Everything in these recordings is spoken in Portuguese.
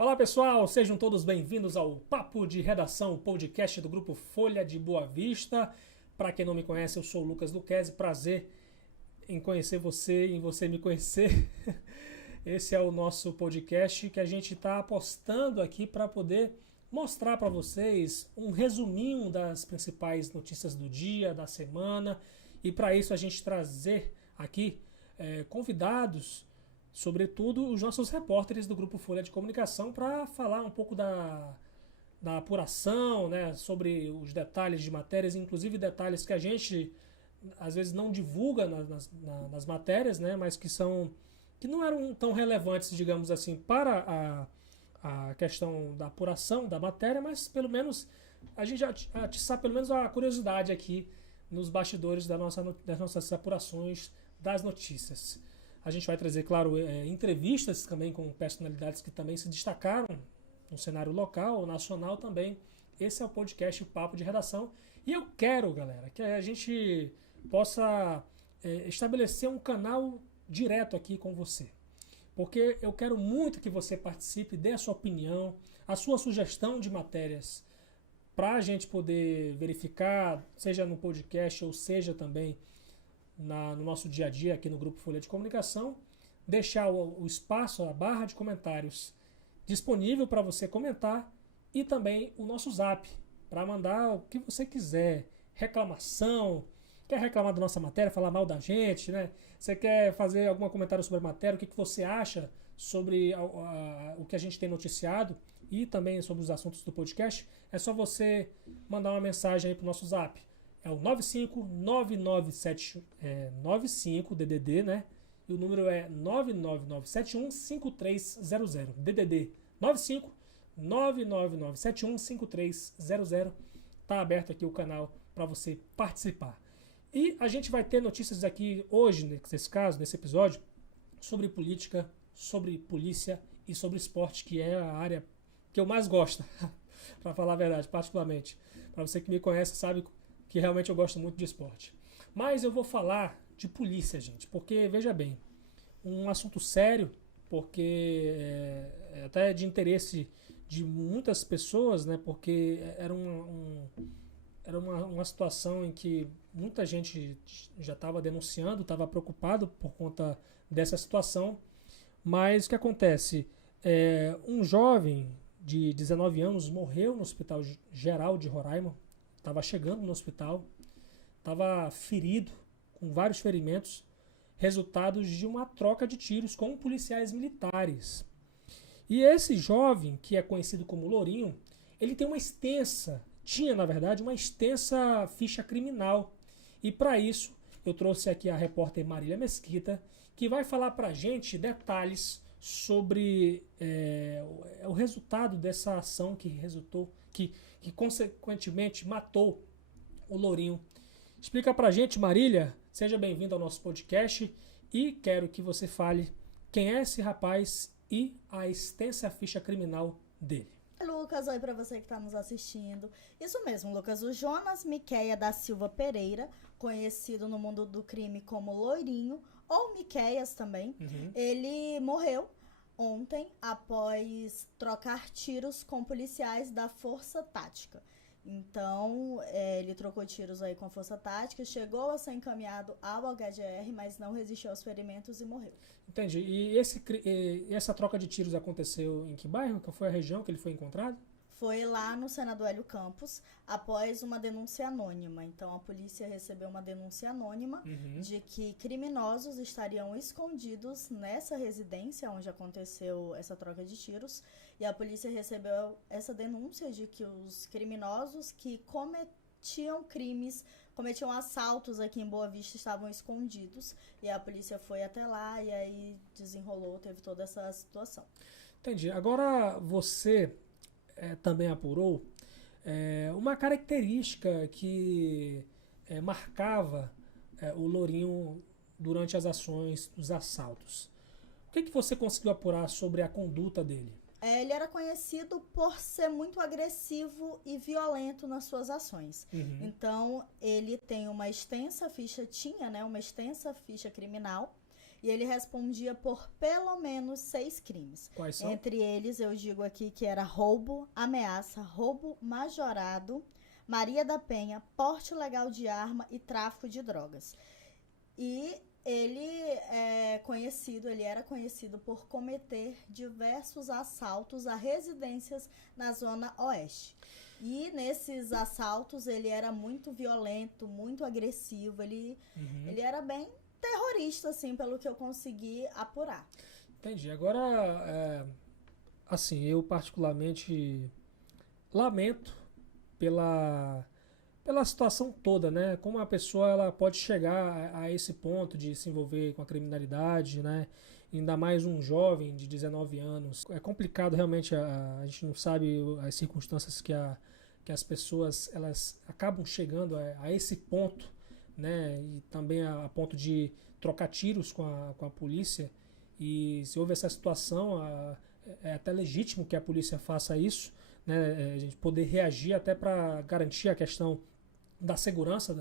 Olá pessoal, sejam todos bem-vindos ao Papo de Redação, o podcast do grupo Folha de Boa Vista. Para quem não me conhece, eu sou o Lucas Luquezzi, prazer em conhecer você, em você me conhecer. Esse é o nosso podcast que a gente está apostando aqui para poder mostrar para vocês um resuminho das principais notícias do dia, da semana, e para isso a gente trazer aqui convidados, sobretudo os nossos repórteres do Grupo Folha de Comunicação, para falar um pouco da apuração, né, sobre os detalhes de matérias, inclusive detalhes que a gente às vezes não divulga nas matérias, né, mas que não eram tão relevantes, digamos assim, para a questão da apuração da matéria, mas pelo menos a gente atiçar pelo menos a curiosidade aqui nos bastidores das nossas apurações das notícias. A gente vai trazer, claro, entrevistas também com personalidades que também se destacaram no cenário local, nacional também. Esse é o podcast Papo de Redação. E eu quero, galera, que a gente possa estabelecer um canal direto aqui com você. Porque eu quero muito que você participe, dê a sua opinião, a sua sugestão de matérias, para a gente poder verificar, seja no podcast ou seja também no nosso dia a dia aqui no Grupo Folha de Comunicação, deixar o espaço, a barra de comentários disponível para você comentar e também o nosso zap para mandar o que você quiser, reclamação, quer reclamar da nossa matéria, falar mal da gente, né? Você quer fazer algum comentário sobre a matéria, o que você acha sobre o que a gente tem noticiado e também sobre os assuntos do podcast, é só você mandar uma mensagem aí para o nosso zap. É o 9599795 DDD, né? E o número é 999715300. DDD 95999715300. Tá aberto aqui o canal para você participar. E a gente vai ter notícias aqui hoje, nesse caso, nesse episódio, sobre política, sobre polícia e sobre esporte, que é a área que eu mais gosto, para falar a verdade, particularmente. Para você que me conhece, sabe que realmente eu gosto muito de esporte. Mas eu vou falar de polícia, gente, porque, veja bem, um assunto sério, porque é até de interesse de muitas pessoas, né, porque era uma situação em que muita gente já estava denunciando, estava preocupado por conta dessa situação. Mas o que acontece? Um jovem de 19 anos morreu no Hospital Geral de Roraima. Estava chegando no hospital, estava ferido, com vários ferimentos, resultados de uma troca de tiros com policiais militares. E esse jovem, que é conhecido como Lourinho, ele tem tinha na verdade uma extensa ficha criminal. E para isso eu trouxe aqui a repórter Marília Mesquita, que vai falar para a gente detalhes sobre o resultado dessa ação que consequentemente matou o Lourinho. Explica pra gente, Marília. Seja bem-vindo ao nosso podcast e quero que você fale quem é esse rapaz e a extensa ficha criminal dele. Lucas, oi para você que está nos assistindo. Isso mesmo, Lucas. O Jonas Miqueia da Silva Pereira, conhecido no mundo do crime como Lourinho, ou Miqueias também, ele morreu ontem após trocar tiros com policiais da Força Tática. Então, ele trocou tiros aí com a Força Tática, chegou a ser encaminhado ao HGR, mas não resistiu aos ferimentos e morreu. Entendi. E essa troca de tiros aconteceu em que bairro? Qual foi a região que ele foi encontrado? Foi lá no Senado Hélio Campos, após uma denúncia anônima. Então, a polícia recebeu uma denúncia anônima de que criminosos estariam escondidos nessa residência onde aconteceu essa troca de tiros. E a polícia recebeu essa denúncia de que os criminosos que cometiam assaltos aqui em Boa Vista estavam escondidos. E a polícia foi até lá e aí teve toda essa situação. Entendi. Agora você também apurou uma característica que marcava o Lourinho durante as ações dos assaltos. O que você conseguiu apurar sobre a conduta dele? Ele era conhecido por ser muito agressivo e violento nas suas ações. Então, ele tem uma extensa ficha criminal e ele respondia por pelo menos 6 crimes. Quais são? Entre eles, eu digo aqui que era roubo, ameaça, roubo majorado, Maria da Penha, porte ilegal de arma e tráfico de drogas. E ele era conhecido por cometer diversos assaltos a residências na Zona Oeste. E nesses assaltos ele era muito violento, muito agressivo, ele era bem terrorista, assim, pelo que eu consegui apurar. Entendi. Agora, assim, eu particularmente lamento pela situação toda, né? Como a pessoa ela pode chegar a esse ponto de se envolver com a criminalidade, né? Ainda mais um jovem de 19 anos. É complicado realmente, a gente não sabe as circunstâncias que as pessoas elas acabam chegando a esse ponto, né? E também a ponto de trocar tiros com a polícia. E se houve essa situação, é até legítimo que a polícia faça isso, né? A gente poder reagir até para garantir a questão da segurança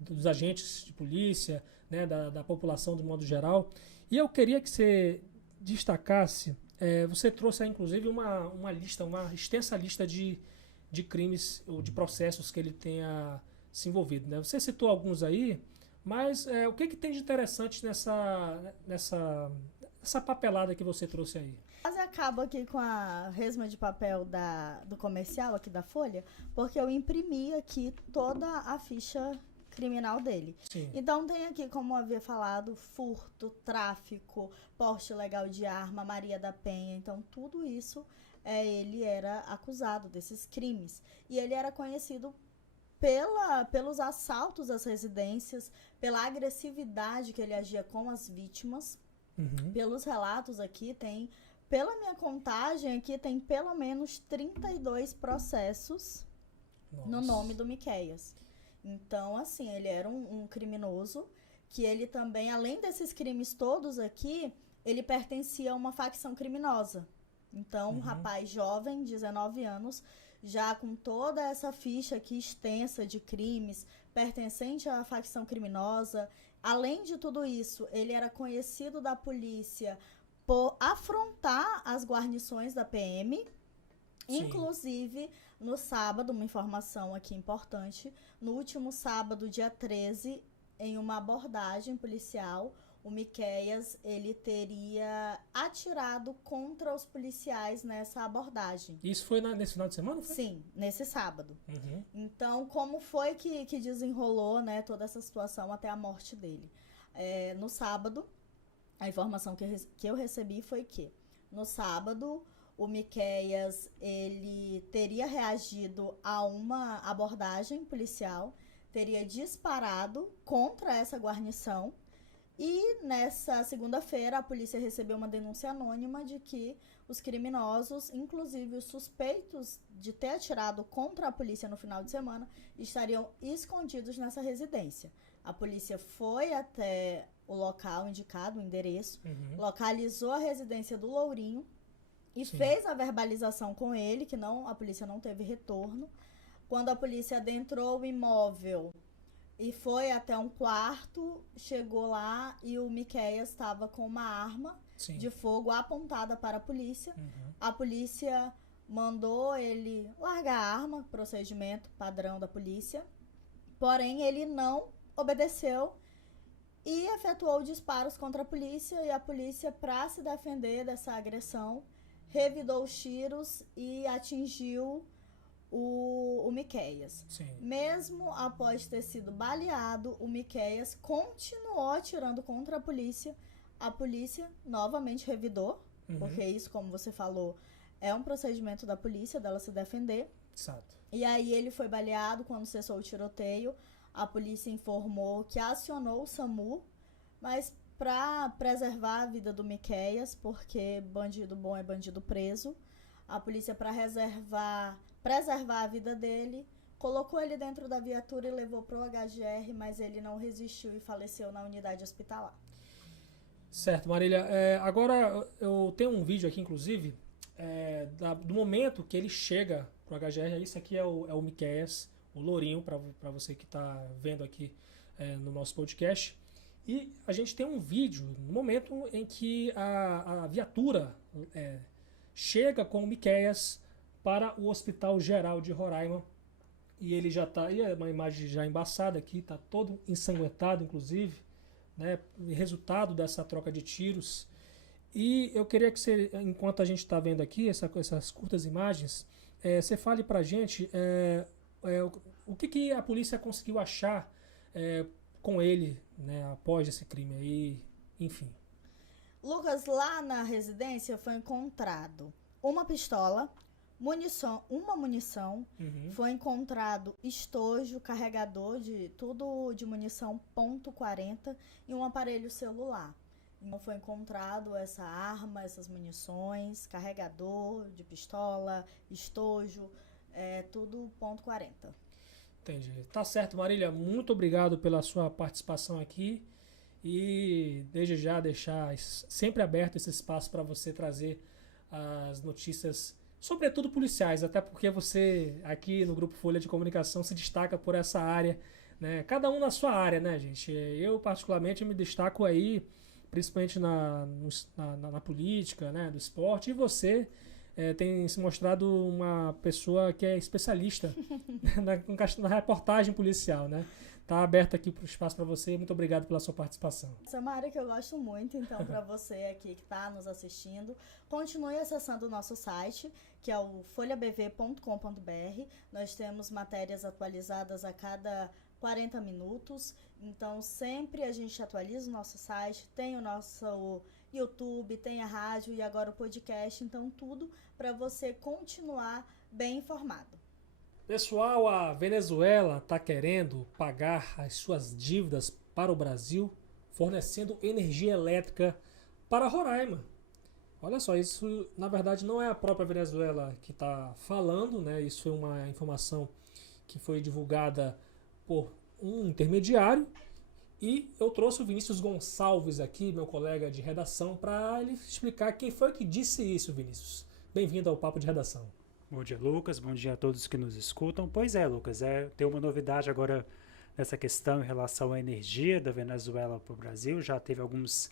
dos agentes de polícia, né? Da população de modo geral. E eu queria que você destacasse, você trouxe aí, inclusive uma extensa lista de crimes ou de processos que ele tenha se envolvido, né? Você citou alguns aí, mas o que tem de interessante nessa papelada que você trouxe aí? Quase acabo aqui com a resma de papel do comercial aqui da Folha, porque eu imprimi aqui toda a ficha criminal dele. Sim. Então tem aqui, como eu havia falado, furto, tráfico, porte ilegal de arma, Maria da Penha. Então tudo isso ele era acusado desses crimes. E ele era conhecido pelos assaltos às residências, pela agressividade que ele agia com as vítimas. Pelos relatos aqui, pela minha contagem aqui, tem pelo menos 32 processos no nome do Miquéias. Então, assim, ele era um criminoso que ele também, além desses crimes todos aqui, ele pertencia a uma facção criminosa. Então, um rapaz jovem, 19 anos, já com toda essa ficha aqui extensa de crimes, pertencente à facção criminosa. Além de tudo isso, ele era conhecido da polícia por afrontar as guarnições da PM. Sim. Inclusive, no sábado, uma informação aqui importante, no último sábado, dia 13, em uma abordagem policial, o Miquéias, ele teria atirado contra os policiais nessa abordagem. Isso foi nesse final de semana? Foi? Sim, nesse sábado. Então, como foi que desenrolou, né, toda essa situação até a morte dele? No sábado, a informação que eu recebi foi que, no sábado, o Miquéias, ele teria reagido a uma abordagem policial, teria disparado contra essa guarnição. E nessa segunda-feira, a polícia recebeu uma denúncia anônima de que os criminosos, inclusive os suspeitos de ter atirado contra a polícia no final de semana, estariam escondidos nessa residência. A polícia foi até o local indicado, o endereço, localizou a residência do Lourinho e fez a verbalização com ele, que a polícia não teve retorno. Quando a polícia adentrou o imóvel e foi até um quarto, chegou lá e o Miquéias estava com uma arma de fogo apontada para a polícia. A polícia mandou ele largar a arma, procedimento padrão da polícia. Porém, ele não obedeceu e efetuou disparos contra a polícia. E a polícia, para se defender dessa agressão, revidou os tiros e atingiu o Miquéias. Mesmo após ter sido baleado, o Miquéias continuou atirando contra a polícia. A polícia novamente revidou, porque isso, como você falou, é um procedimento da polícia, dela se defender. Exato. E aí ele foi baleado. Quando cessou o tiroteio, a polícia informou que acionou o SAMU, mas para preservar a vida do Miquéias, porque bandido bom é bandido preso, a polícia, para preservar a vida dele, colocou ele dentro da viatura e levou para o HGR, mas ele não resistiu e faleceu na unidade hospitalar. Certo, Marília. Agora eu tenho um vídeo aqui, inclusive, do momento que ele chega para o HGR. Isso aqui é o Miquéias, o Lourinho, para você que está vendo aqui no nosso podcast. E a gente tem um vídeo no momento em que a viatura chega com o Miqueias para o Hospital Geral de Roraima. E ele já está, e é uma imagem já embaçada aqui, está todo ensanguentado, inclusive, né, resultado dessa troca de tiros. E eu queria que você, enquanto a gente está vendo aqui essas curtas imagens, você fale para a gente o que a polícia conseguiu achar com ele, né, após esse crime aí, enfim. Lucas, lá na residência foi encontrado uma pistola, uma munição, foi encontrado estojo, carregador de tudo de munição .40 e um aparelho celular. Então foi encontrado essa arma, essas munições, carregador de pistola, estojo, tudo .40. Entendi. Tá certo, Marília. Muito obrigado pela sua participação aqui. E desde já deixar sempre aberto esse espaço para você trazer as notícias, sobretudo policiais, até porque você aqui no Grupo Folha de Comunicação se destaca por essa área, né? Cada um na sua área, né, gente? Eu particularmente me destaco aí, principalmente na política, né, do esporte, e você tem se mostrado uma pessoa que é especialista na reportagem policial, né? Tá aberto aqui para o espaço para você. Muito obrigado pela sua participação. Essa é uma área que eu gosto muito, então para você aqui que está nos assistindo, continue acessando o nosso site, que é o folhabv.com.br. Nós temos matérias atualizadas a cada 40 minutos, então sempre a gente atualiza o nosso site, tem o nosso YouTube, tem a rádio e agora o podcast, então tudo para você continuar bem informado. Pessoal, a Venezuela está querendo pagar as suas dívidas para o Brasil, fornecendo energia elétrica para Roraima. Olha só, isso na verdade não é a própria Venezuela que está falando, né? Isso foi uma informação que foi divulgada por um intermediário. E eu trouxe o Vinícius Gonçalves aqui, meu colega de redação, para ele explicar quem foi que disse isso, Vinícius. Bem-vindo ao Papo de Redação. Bom dia, Lucas. Bom dia a todos que nos escutam. Pois é, Lucas, tem uma novidade agora nessa questão em relação à energia da Venezuela para o Brasil. Já teve algumas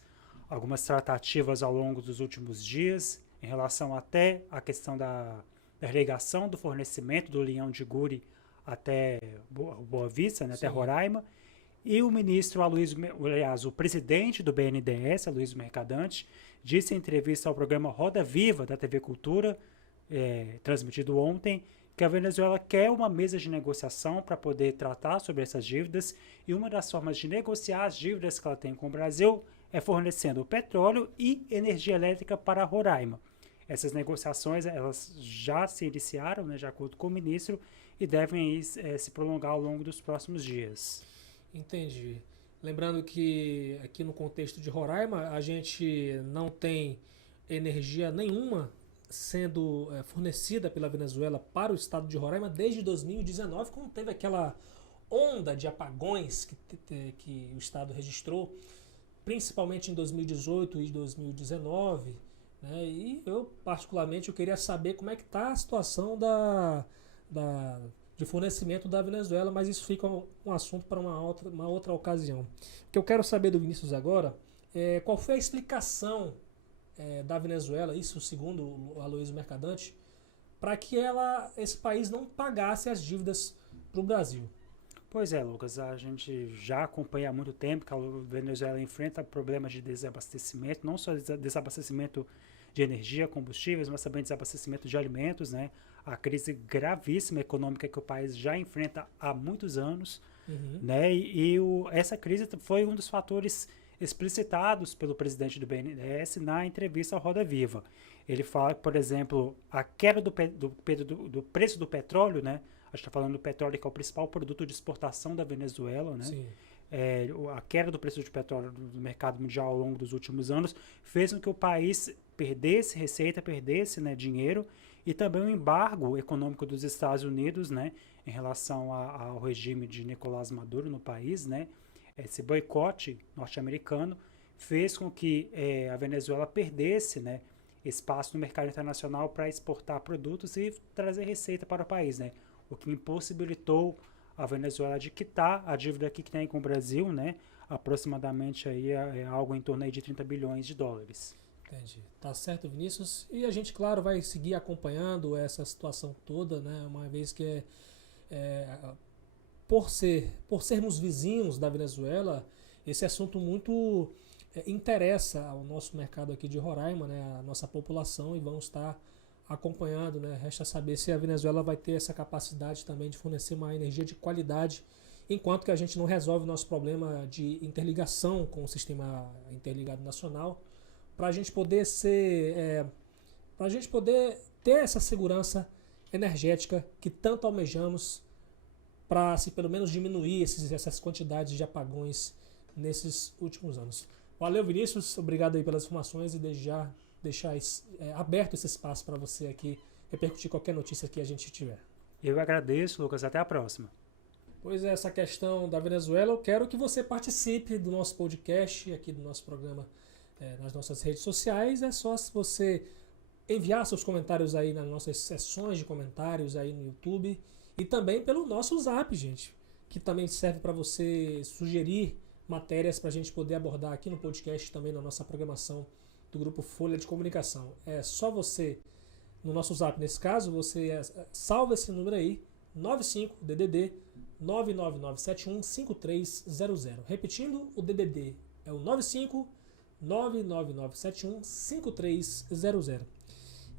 tratativas ao longo dos últimos dias em relação até à questão da irrigação do fornecimento do Leão de Guri até Boa Vista, né, até Roraima. E o ministro o presidente do BNDES, Aloysio Mercadante, disse em entrevista ao programa Roda Viva da TV Cultura, transmitido ontem, que a Venezuela quer uma mesa de negociação para poder tratar sobre essas dívidas, e uma das formas de negociar as dívidas que ela tem com o Brasil é fornecendo petróleo e energia elétrica para Roraima. Essas negociações elas já se iniciaram, né, de acordo com o ministro, e devem se prolongar ao longo dos próximos dias. Entendi. Lembrando que aqui no contexto de Roraima a gente não tem energia nenhuma sendo fornecida pela Venezuela para o estado de Roraima desde 2019, quando teve aquela onda de apagões que o estado registrou, principalmente em 2018 e 2019, né? E eu particularmente queria saber como é que está a situação de fornecimento da Venezuela, mas isso fica um assunto para uma outra ocasião. O que eu quero saber do Vinícius agora é qual foi a explicação da Venezuela, isso segundo o Aloysio Mercadante, para que esse país não pagasse as dívidas para o Brasil. Pois é, Lucas, a gente já acompanha há muito tempo que a Venezuela enfrenta problemas de desabastecimento, não só desabastecimento de energia, combustíveis, mas também desabastecimento de alimentos, né? A crise gravíssima econômica que o país já enfrenta há muitos anos, né? Essa crise foi um dos fatores explicitados pelo presidente do BNDES na entrevista ao Roda Viva. Ele fala, por exemplo, a queda do preço do petróleo, né? A gente está falando do petróleo, que é o principal produto de exportação da Venezuela, né? Sim. A queda do preço de petróleo do mercado mundial ao longo dos últimos anos fez com que o país perdesse receita, perdesse, né, dinheiro, e também o embargo econômico dos Estados Unidos, né, em relação ao regime de Nicolás Maduro no país, né? Esse boicote norte-americano fez com que a Venezuela perdesse, né, espaço no mercado internacional para exportar produtos e trazer receita para o país, né? O que impossibilitou a Venezuela de quitar a dívida que tem com o Brasil, né? aproximadamente aí é algo em torno aí de 30 bilhões de dólares. Entendi. Tá certo, Vinícius. E a gente, claro, vai seguir acompanhando essa situação toda, né? Uma vez que por sermos vizinhos da Venezuela, esse assunto muito interessa ao nosso mercado aqui de Roraima, né? A nossa população, e vamos estar acompanhando, né? Resta saber se a Venezuela vai ter essa capacidade também de fornecer uma energia de qualidade, enquanto que a gente não resolve o nosso problema de interligação com o sistema interligado nacional, para a gente poder para a gente poder ter essa segurança energética que tanto almejamos, para se pelo menos diminuir essas quantidades de apagões nesses últimos anos. Valeu, Vinícius, obrigado aí pelas informações, e desde já deixar aberto esse espaço para você aqui repercutir qualquer notícia que a gente tiver. Eu agradeço, Lucas, até a próxima. Pois é, essa questão da Venezuela, eu quero que você participe do nosso podcast, aqui do nosso programa, nas nossas redes sociais. É só você enviar seus comentários aí nas nossas sessões de comentários aí no YouTube, e também pelo nosso Zap, gente, que também serve para você sugerir matérias para a gente poder abordar aqui no podcast, também na nossa programação do Grupo Folha de Comunicação. É só você, no nosso Zap, nesse caso, você salva esse número aí, 95-DDD 99971-5300. Repetindo, o DDD é o 95-99971-5300.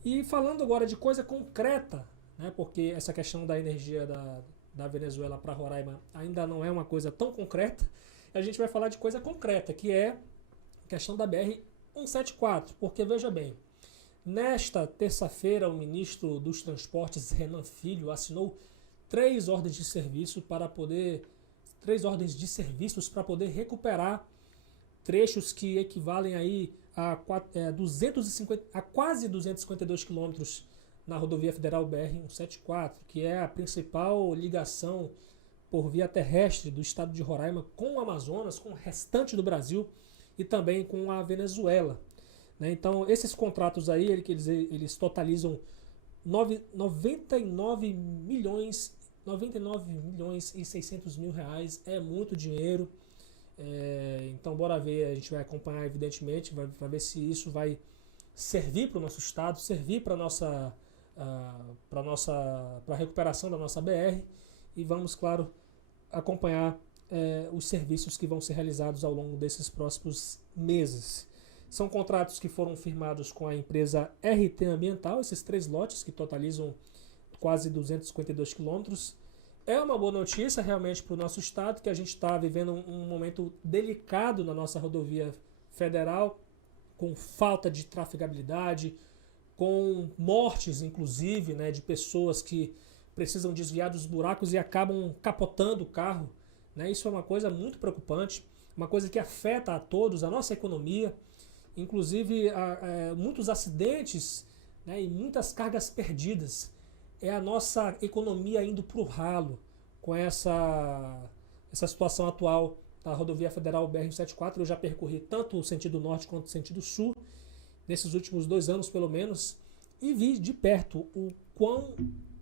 E falando agora de coisa concreta, né, porque essa questão da energia da Venezuela para Roraima ainda não é uma coisa tão concreta, a gente vai falar de coisa concreta, que é a questão da BR-174. Porque, veja bem, nesta terça-feira, o ministro dos Transportes, Renan Filho, assinou 3 ordens de serviços para poder recuperar trechos que equivalem aí a quase 252 quilômetros na rodovia federal BR-174, que é a principal ligação por via terrestre do estado de Roraima com o Amazonas, com o restante do Brasil e também com a Venezuela, né? Então, esses contratos aí, eles totalizam 99 milhões e 600 mil reais. É muito dinheiro. Então, bora ver, a gente vai acompanhar, evidentemente, vai ver se isso vai servir para o nosso estado, servir para a recuperação da nossa BR, e vamos, claro, acompanhar os serviços que vão ser realizados ao longo desses próximos meses. São contratos que foram firmados com a empresa RT Ambiental, esses 3 lotes que totalizam quase 252 quilômetros. É uma boa notícia realmente para o nosso estado, que a gente está vivendo um momento delicado na nossa rodovia federal, com falta de trafegabilidade, com mortes, inclusive, né, de pessoas que precisam desviar dos buracos e acabam capotando o carro, né? Isso é uma coisa muito preocupante, uma coisa que afeta a todos, a nossa economia, inclusive muitos acidentes, né, e muitas cargas perdidas. É a nossa economia indo para o ralo com essa situação atual da rodovia federal BR-174. Eu já percorri tanto o sentido norte quanto o sentido sul, nesses últimos 2 anos pelo menos, e vi de perto o quão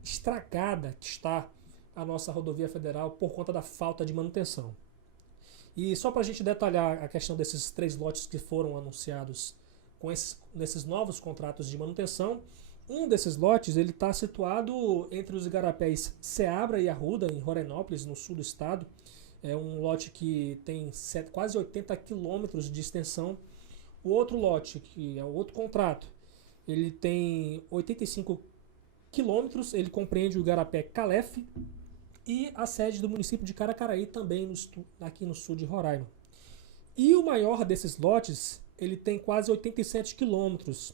estragada que está a nossa rodovia federal por conta da falta de manutenção. E só para a gente detalhar a questão desses 3 lotes que foram anunciados nesses novos contratos de manutenção, um desses lotes ele está situado entre os igarapés Ceabra e Arruda, em Rorainópolis, no sul do estado. É um lote que tem quase 80 quilômetros de extensão. O outro lote, que é o outro contrato, ele tem 85 quilômetros, ele compreende o igarapé Calef e a sede do município de Caracaraí, também aqui no sul de Roraima. E o maior desses lotes, ele tem quase 87 quilômetros.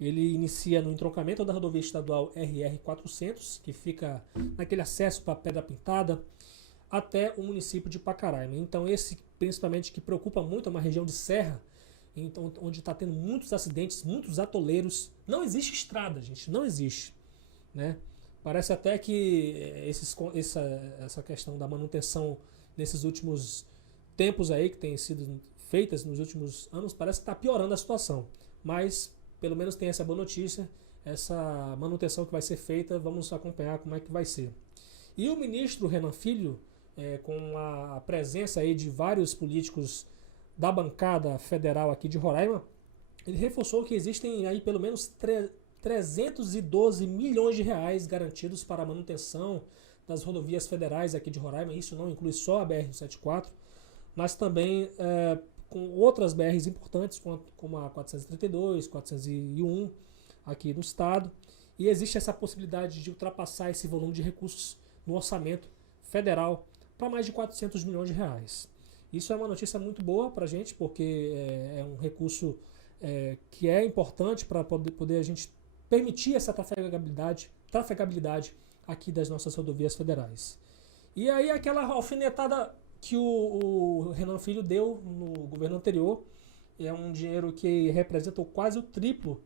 Ele inicia no entroncamento da rodovia estadual RR-400, que fica naquele acesso para a Pedra Pintada, até o município de Pacaraima. Então, esse principalmente que preocupa muito, é uma região de serra, então, onde está tendo muitos acidentes, muitos atoleiros. Não existe estrada, gente, não existe, né? Parece até que essa questão da manutenção nesses últimos tempos aí, que tem sido feitas nos últimos anos, parece que está piorando a situação. Mas, pelo menos tem essa boa notícia, essa manutenção que vai ser feita, vamos acompanhar como é que vai ser. E o ministro Renan Filho com a presença aí de vários políticos da bancada federal aqui de Roraima, ele reforçou que existem aí pelo menos 312 milhões de reais garantidos para a manutenção das rodovias federais aqui de Roraima. Isso não inclui só a BR-174, mas também com outras BRs importantes, como a 432, 401 aqui no estado. E existe essa possibilidade de ultrapassar esse volume de recursos no orçamento federal para mais de 400 milhões de reais. Isso é uma notícia muito boa para a gente, porque é um recurso que é importante para poder a gente permitir essa trafegabilidade aqui das nossas rodovias federais. E aí aquela alfinetada que o Renan Filho deu no governo anterior, é um dinheiro que representa quase o triplo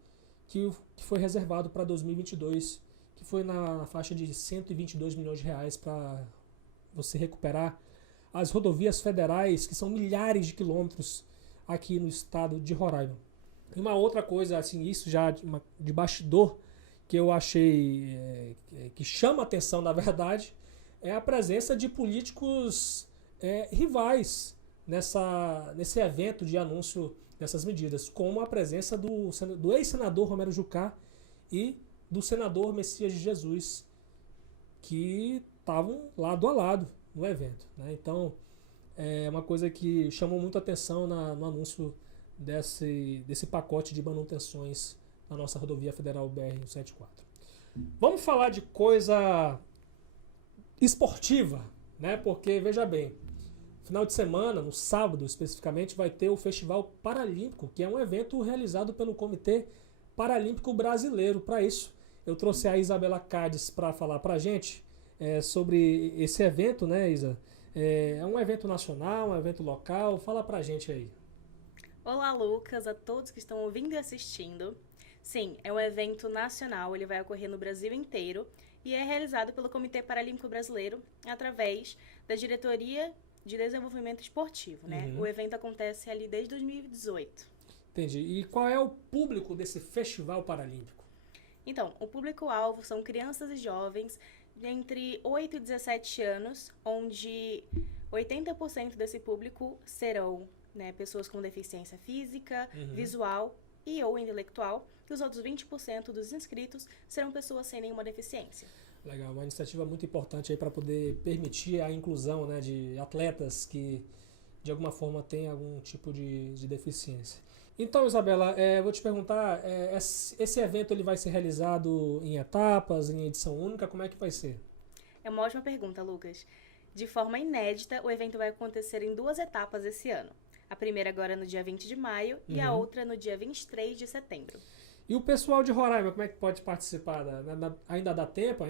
que foi reservado para 2022, que foi na faixa de 122 milhões de reais para você recuperar as rodovias federais, que são milhares de quilômetros aqui no estado de Roraima. E uma outra coisa, assim, isso já de bastidor, que eu achei que chama atenção, na verdade, é a presença de políticos rivais nesse evento de anúncio dessas medidas, como a presença do ex-senador Romero Jucá e do senador Messias de Jesus, que estavam lado a lado no evento, né? Então, é uma coisa que chamou muito atenção no anúncio desse pacote de manutenções na nossa rodovia federal BR-174. Vamos falar de coisa esportiva, né? Porque, veja bem, final de semana, no sábado especificamente, vai ter o Festival Paralímpico, que é um evento realizado pelo Comitê Paralímpico Brasileiro. Para isso, eu trouxe a Isabela Cádiz para falar para a gente sobre esse evento, né, Isa? É um evento nacional, um evento local. Fala para a gente aí. Olá, Lucas, a todos que estão ouvindo e assistindo. Sim, é um evento nacional, ele vai ocorrer no Brasil inteiro e é realizado pelo Comitê Paralímpico Brasileiro através da Diretoria de Desenvolvimento Esportivo, né? O evento acontece ali desde 2018. Entendi. E qual é o público desse Festival Paralímpico? Então, o público-alvo são crianças e jovens de entre 8 e 17 anos, onde 80% desse público serão, né, pessoas com deficiência física, visual e ou intelectual, e os outros 20% dos inscritos serão pessoas sem nenhuma deficiência. Legal, uma iniciativa muito importante aí para poder permitir a inclusão, né, de atletas que de alguma forma têm algum tipo de deficiência. Então, Isabela, vou te perguntar, esse evento ele vai ser realizado em etapas, em edição única, como é que vai ser? É uma ótima pergunta, Lucas. De forma inédita, o evento vai acontecer em 2 etapas esse ano. A primeira agora no dia 20 de maio e a outra no dia 23 de setembro. E o pessoal de Roraima, como é que pode participar? Ainda dá tempo?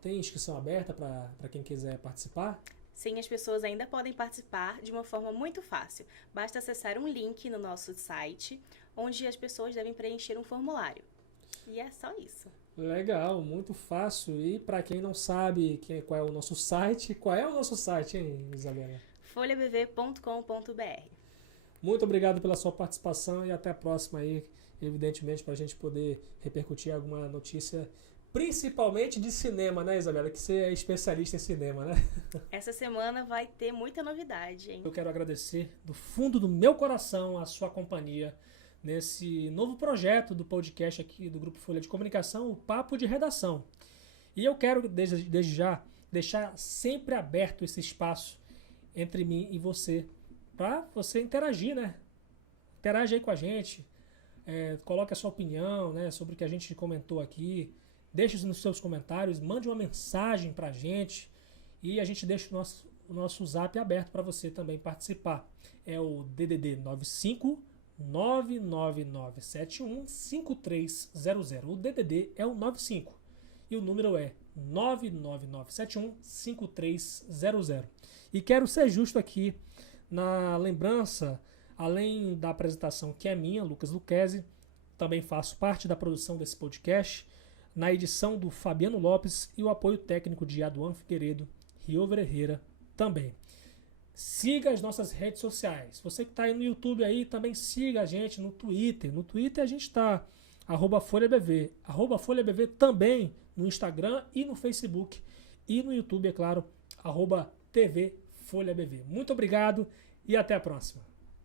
Tem inscrição aberta para quem quiser participar? Sim, as pessoas ainda podem participar de uma forma muito fácil. Basta acessar um link no nosso site, onde as pessoas devem preencher um formulário. E é só isso. Legal, muito fácil. E para quem não sabe qual é o nosso site, hein, Isabela? folhabv.com.br. Muito obrigado pela sua participação e até a próxima aí, evidentemente, para a gente poder repercutir alguma notícia, principalmente de cinema, né, Isabela? Que você é especialista em cinema, né? Essa semana vai ter muita novidade, hein? Eu quero agradecer do fundo do meu coração a sua companhia nesse novo projeto do podcast aqui do Grupo Folha de Comunicação, o Papo de Redação. E eu quero, desde já, deixar sempre aberto esse espaço entre mim e você, para você interagir, né? Interage aí com a gente, coloque a sua opinião, né, sobre o que a gente comentou aqui, deixe nos seus comentários, mande uma mensagem para a gente e a gente deixa o nosso zap aberto para você também participar. É o DDD 95 99971 5300. O DDD é o 95 e o número é 99971 5300. E quero ser justo aqui na lembrança, além da apresentação que é minha, Lucas Luquezzi, também faço parte da produção desse podcast, na edição do Fabiano Lopes e o apoio técnico de Aduan Figueiredo, Riover Herrera também. Siga as nossas redes sociais. Você que está aí no YouTube aí, também siga a gente no Twitter. No Twitter a gente está @FolhaBV, @FolhaBV também no Instagram e no Facebook. E no YouTube, é claro, TV Folha BV. Muito obrigado e até a próxima.